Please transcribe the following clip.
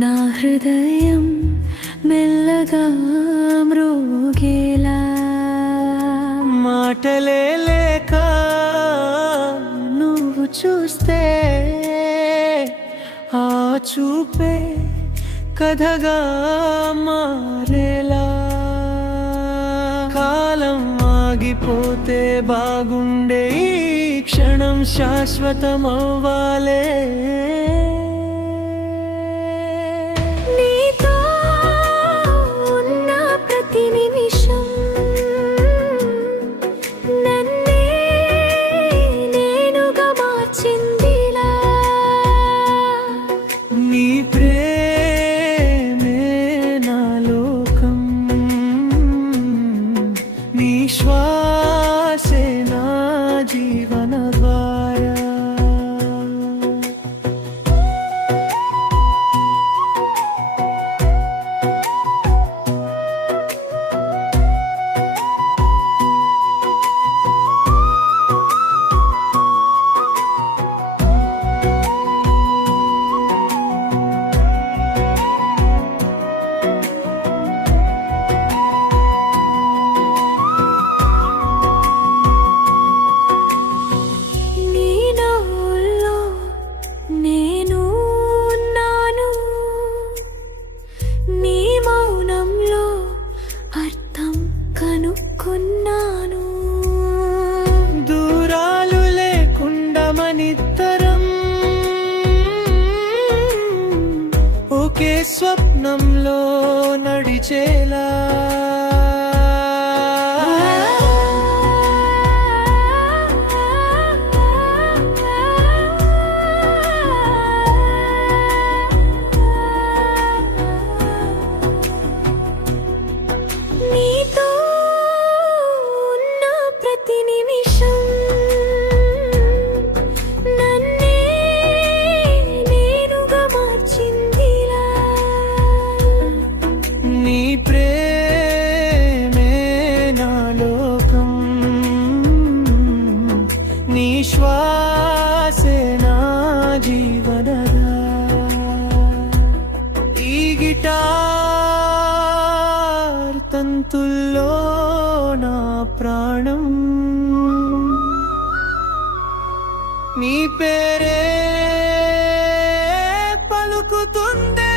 నా హృదయం మెల్లగా మ్రోగేలా మాటలే లేక నువ్వు చూస్తే ఆ చూపే కథగా మారేలా కాలం ఆగిపోతే బాగుండే ఈ క్షణం శాశ్వతమవ్వాలే నీతో ఉన్న ప్రతి నిమిషం నన్నే నేనుగా మార్చిందిలా నీ ప్రేమే నా లోకం నీ శ్వాసే నా జీవన ద్వారా నీ నవ్వుల్లో నేను ఉన్నాను నీ మౌనంలో అర్థం కనుక్కున్నాను దూరాలు లేకుండా మనిద్దరం ఒకే స్వప్నంలో నడిచేలా నీతో ఉన్న ప్రతి నిమిషం నన్నే నేనుగా మార్చిందిలా నీ ప్రేమే నా లోకం నీ శ్వాసే నా జీవనదా ఈ గిటార్ తంతుల్లో నా ప్రాణం నీ పేరే పలుకుతుందే